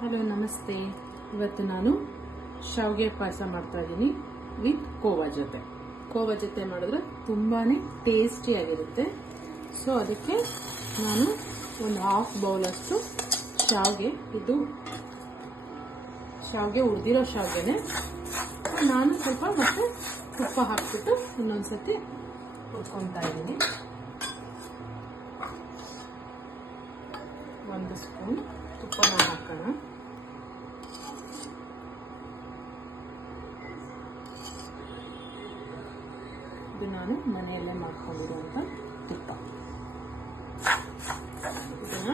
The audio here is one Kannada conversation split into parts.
ಹಲೋ, ನಮಸ್ತೆ. ಇವತ್ತು ನಾನು ಶಾವಿಗೆ ಪಾಯಸ ಮಾಡ್ತಾ ಇದ್ದೀನಿ ವಿತ್ ಕೋವಾ ಜೊತೆ ಮಾಡಿದ್ರೆ ತುಂಬಾನೇ ಟೇಸ್ಟಿಯಾಗಿರುತ್ತೆ. ಸೊ ಅದಕ್ಕೆ ನಾನು ಒಂದು ಹಾಫ್ ಬೌಲಷ್ಟು ಶಾವಿಗೆ, ಇದು ಶಾವಿಗೆ ಹುರಿದಿರೋ ಶಾವಿಗೆನೆ, ನಾನು ಸ್ವಲ್ಪ ಮತ್ತೆ ತುಪ್ಪ ಹಾಕ್ಬಿಟ್ಟು ಇನ್ನೊಂದ್ಸತಿ ಹುರ್ಕೊತಾ ಇದ್ದೀನಿ. 1 ಸ್ಪೂನ್ ತುಪ್ಪನ ಹಾಕೋಣ. ಇದು ನಾನು ಮನೆಯಲ್ಲೇ ಮಾಡ್ಕೊಂಡಿರುವಂಥ ತುಪ್ಪ. ಇದನ್ನ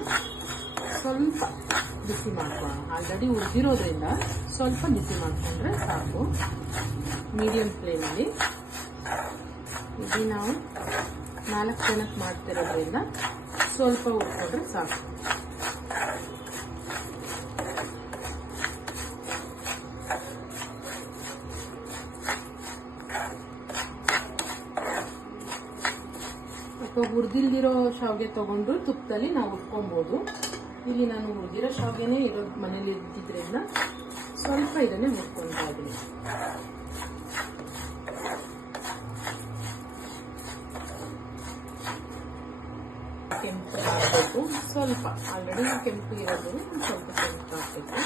ಸ್ವಲ್ಪ ಬಿಸಿ ಮಾಡ್ಕೊಳ್ಳೋಣ. ಆಲ್ರೆಡಿ ಹುರಿದಿರೋದ್ರಿಂದ ಸ್ವಲ್ಪ ಬಿಸಿ ಮಾಡಿಕೊಂಡ್ರೆ ಸಾಕು. ಮೀಡಿಯಂ ಫ್ಲೇಮಲ್ಲಿ. ಇದು ನಾವು 4 ಜನಕ್ಕೆ ಮಾಡ್ತಿರೋದ್ರಿಂದ ಸ್ವಲ್ಪ ಹುರ್ಕೊಂಡ್ರೆ ಸಾಕು. ಅಥವಾ ಹುರಿದಿಲ್ದಿರೋ ಶಾವಿಗೆ ತಗೊಂಡ್ರು ತುಪ್ಪದಲ್ಲಿ ನಾವು ಹುರ್ಕೊಬಹುದು. ಇಲ್ಲಿ ನಾನು ಹುರಿದಿರೋ ಶಾವಿಗೆನೇ ಇರೋದು ಮನೇಲಿ ಇದ್ದಿದ್ರಿಂದ ಸ್ವಲ್ಪ ಇದನ್ನೇ ಹುರ್ಕೊತಾ ಇದ್ದೀನಿ. ಕೆಂಪು ಹಾಕಬೇಕು ಸ್ವಲ್ಪ. ಆಲ್ರೆಡಿ ಕೆಂಪು ಇರೋದು ಸ್ವಲ್ಪ ಕೆಂಪು ಹಾಕಬೇಕು.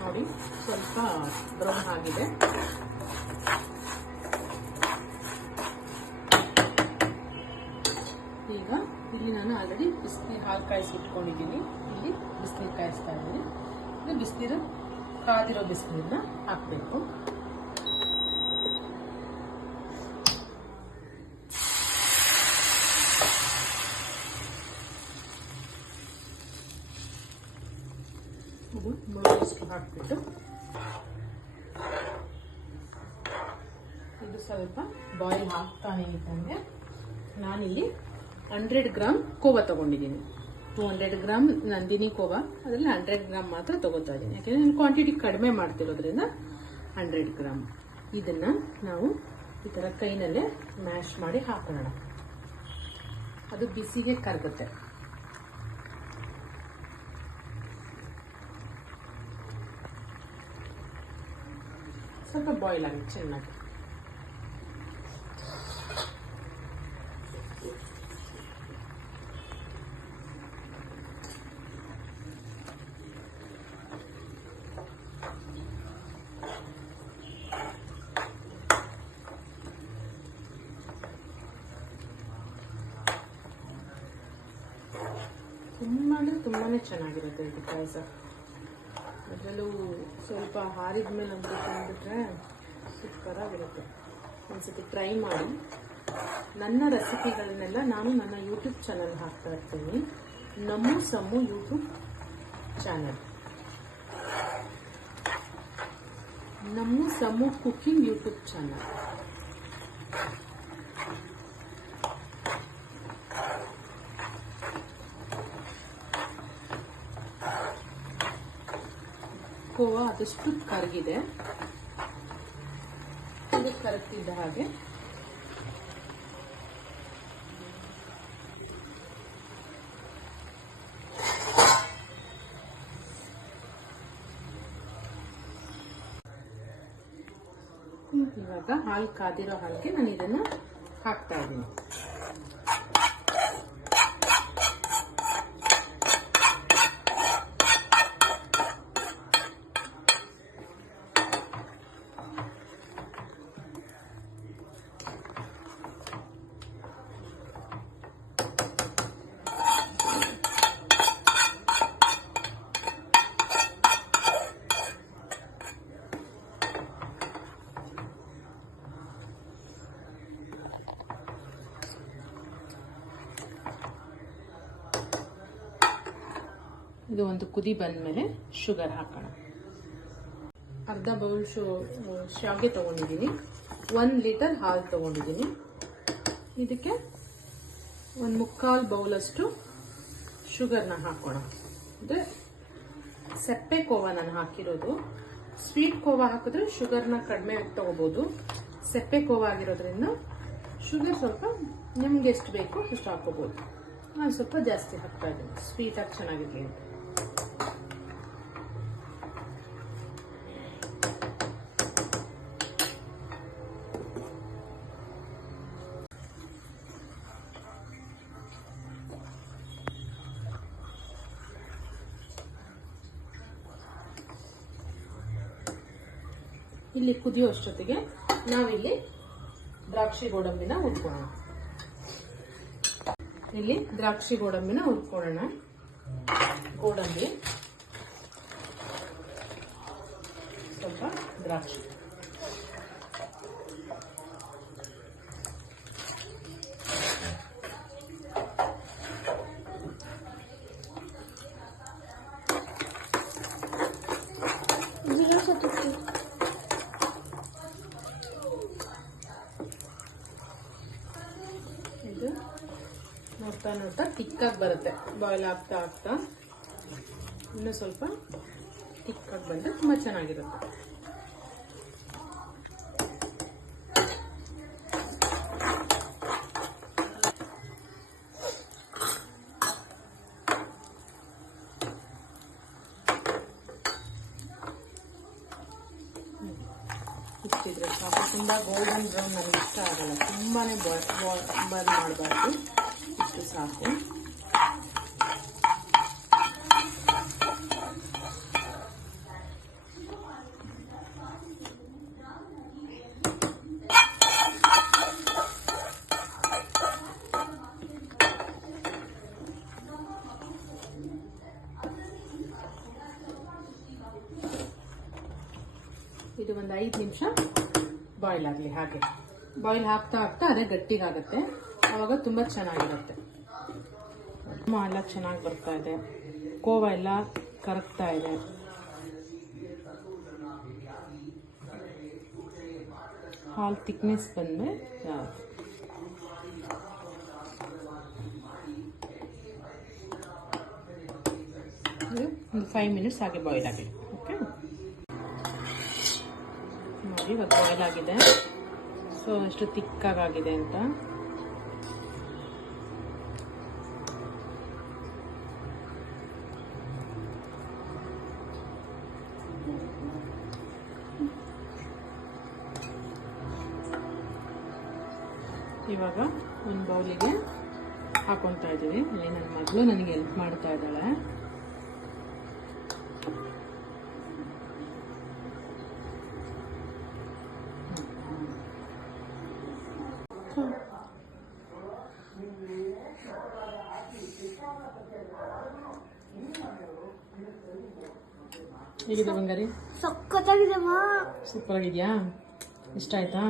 ನೋಡಿ, ಸ್ವಲ್ಪ ಬ್ರೌನ್ ಆಗಿದೆ. ಈಗ ಇಲ್ಲಿ ನಾನು ಆಲ್ರೆಡಿ ಬಿಸಿನೀರು ಹಾಲು ಕಾಯಿಸಿಟ್ಕೊಂಡಿದ್ದೀನಿ. ಇಲ್ಲಿ ಬಿಸಿನೀರು ಕಾಯಿಸ್ತಾ ಇದ್ದೀನಿ. ಇದು ಬಿಸಿನೀರು ಕಾದಿರೋ ಬಿಸಿನೀರನ್ನ ಹಾಕಬೇಕು. ಇದು ಮುಳುಗಷ್ಟು ಹಾಕ್ಬಿಟ್ಟು ಇದು ಸ್ವಲ್ಪ ಬಾಯ್ಲ್ ಹಾಕ್ತಾನೆ ಇದ್ದಂಗೆ ನಾನಿಲ್ಲಿ 100 ಗ್ರಾಮ್ ಕೋವಾ ತಗೊಂಡಿದ್ದೀನಿ. 200 ಗ್ರಾಮ್ ನಂದಿನಿ ಕೋವಾ, ಅದರಲ್ಲಿ 100 ಗ್ರಾಮ್ ಮಾತ್ರ ತಗೋತಾ ಇದ್ದೀನಿ. ಯಾಕೆಂದ್ರೆ ನಾನು ಕ್ವಾಂಟಿಟಿ ಕಡಿಮೆ ಮಾಡ್ತಿರೋದ್ರಿಂದ 100 ಗ್ರಾಮ್. ಇದನ್ನ ನಾವು ಈ ಥರ ಕೈನಲ್ಲೇ ಮ್ಯಾಶ್ ಮಾಡಿ ಹಾಕೋಣ. ಅದು ಬಿಸಿಗೆ ಕರಗುತ್ತೆ. ಸ್ವಲ್ಪ ಬಾಯ್ಲ್ ಆಗಿ ಚೆನ್ನಾಗಿ. ತುಂಬಾನೇ ಚೆನ್ನಾಗಿರುತ್ತೆ ಇದು ಪಾಯಸ. ಅದರಲ್ಲೂ ಸ್ವಲ್ಪ ಹಾರಿದ ಮೇಲೆ ಅಂತ ತಿಂದ್ಬಿಟ್ರೆ ಸೂಪರ್ ಆಗಿರುತ್ತೆ. ಒಂದ್ಸತಿ ಟ್ರೈ ಮಾಡಿ. ನನ್ನ ರೆಸಿಪಿಗಳನ್ನೆಲ್ಲ ನಾನು ನನ್ನ ಯೂಟ್ಯೂಬ್ ಚಾನಲ್ ಹಾಕ್ತಾ ಇರ್ತೀನಿ. Nammu Sammu YouTube channel, Nammu Sammu cooking YouTube channel. ಕೋವಾ ಆದಷ್ಟು ಕರಗಿದೆ. ಇದು ಕರಗ್ತಿದ್ದ ಹಾಗೆ ಇವಾಗ ಹಾಲು ಕಾದಿರೋ ಹಾಲಿಗೆ ನಾನು ಇದನ್ನ ಹಾಕ್ತಾ ಇದ್ದೀನಿ. ಇದು ಒಂದು ಕುದಿ ಬಂದಮೇಲೆ ಶುಗರ್ ಹಾಕೋಣ. ಅರ್ಧ ಬೌಲ್ ಶಾವಿಗೆ ತಗೊಂಡಿದ್ದೀನಿ. 1 ಲೀಟರ್ ಹಾಲು ತಗೊಂಡಿದ್ದೀನಿ. ಇದಕ್ಕೆ 1/4 ಬೌಲಷ್ಟು ಶುಗರ್ನ ಹಾಕೋಣ. ಅಂದರೆ ಸೆಪ್ಪೆ ಕೋವಾ ನಾನು ಹಾಕಿರೋದು. ಸ್ವೀಟ್ ಕೋವಾ ಹಾಕಿದ್ರೆ ಶುಗರ್ನ ಕಡಿಮೆ ತಗೋಬಹುದು. ಸೆಪ್ಪೆ ಕೋವಾ ಆಗಿರೋದ್ರಿಂದ ಶುಗರ್ ಸ್ವಲ್ಪ ನಿಮ್ಗೆ ಎಷ್ಟು ಬೇಕೋ ಅಷ್ಟು ಹಾಕೋಬೋದು. ನಾನು ಸ್ವಲ್ಪ ಜಾಸ್ತಿ ಹಾಕ್ತಾ ಇದ್ದೀನಿ, ಸ್ವೀಟಾಗಿ ಚೆನ್ನಾಗಿರಲಿ ಅಂತ. ಇಲ್ಲಿ ಕುದಿಯೋ ಅಷ್ಟೊತ್ತಿಗೆ ನಾವಿಲ್ಲಿ ದ್ರಾಕ್ಷಿ ಗೋಡಂಬಿನ ಹುರ್ಕೊಳ್ಳೋಣ. ಇಲ್ಲಿ ದ್ರಾಕ್ಷಿ ಗೋಡಂಬಿನ ಹುರ್ಕೊಳ್ಳೋಣ. ಗೋಡಂಬಿ, ಸ್ವಲ್ಪ ದ್ರಾಕ್ಷಿ, ಇದು ನೋಡ್ತಾ ನೋಡ್ತಾ ತಿಕ್ಕಾಗಿ ಬರುತ್ತೆ. ಬಾಯ್ಲ್ ಆಗ್ತಾ ಆಗ್ತಾ ಇನ್ನೂ ಸ್ವಲ್ಪ ತಿಕ್ಕಾಗಿ ಬಂದರೆ ತುಂಬ ಚೆನ್ನಾಗಿರುತ್ತೆ. ಇಷ್ಟಿದ್ರೆ ಸಾಕು. ತುಂಬ ಗೋಲ್ಡನ್ ಬ್ರೌನ್ ನನಗೆ ಇಷ್ಟ ಆಗಲ್ಲ, ತುಂಬಾ ಬರ್ನ್ ಮಾಡಬಾರ್ದು, ಇಷ್ಟು ಸಾಕು. ಇದು ಒಂದು 5 ನಿಮಿಷ ಬಾಯ್ಲ್ ಆಗಲಿ. ಹಾಗೆ ಬಾಯ್ಲ್ ಆಗ್ತಾ ಆಗ್ತಾ ಅದೇ ಗಟ್ಟಿಗಾಗುತ್ತೆ, ಆವಾಗ ತುಂಬ ಚೆನ್ನಾಗಿರುತ್ತೆ. ಎಲ್ಲ ಚೆನ್ನಾಗಿ ಬರ್ತಾ ಇದೆ, ಕೋವಾ ಎಲ್ಲ ಕರಗ್ತಾ ಇದೆ. ಹಾಲು ಥಿಕ್ನೆಸ್ ಬಂದರೆ ಒಂದು 5 ಮಿನಿಟ್ಸ್ ಹಾಗೆ ಬಾಯ್ಲ್ ಆಗಲಿ. ಓಕೆ, ನೋಡಿ ಇವಾಗ ಬಾಯ್ಲ್ ಆಗಿದೆ. ಸೊ ಎಷ್ಟು ತಿಕ್ಕಾಗಿದೆ ಅಂತ. ಇವಾಗ ಒಂದು ಬೌಲಿಗೆ ಹಾಕೊತಾ ಇದ್ದೀವಿ. ಅಲ್ಲಿ ನನ್ನ ಮಗಳು ನನಗೆ ಹೆಲ್ಪ್ ಮಾಡ್ತಾ ಇದ್ದಾಳೆ. ಹೇಗಿದೆ ಬಂಗಾರಿ? ಸಕ್ಕತ್ತಾಗಿದೆ. ಸೂಪರ್ ಆಗಿದೆಯಾ? ಇಷ್ಟ ಆಯ್ತಾ?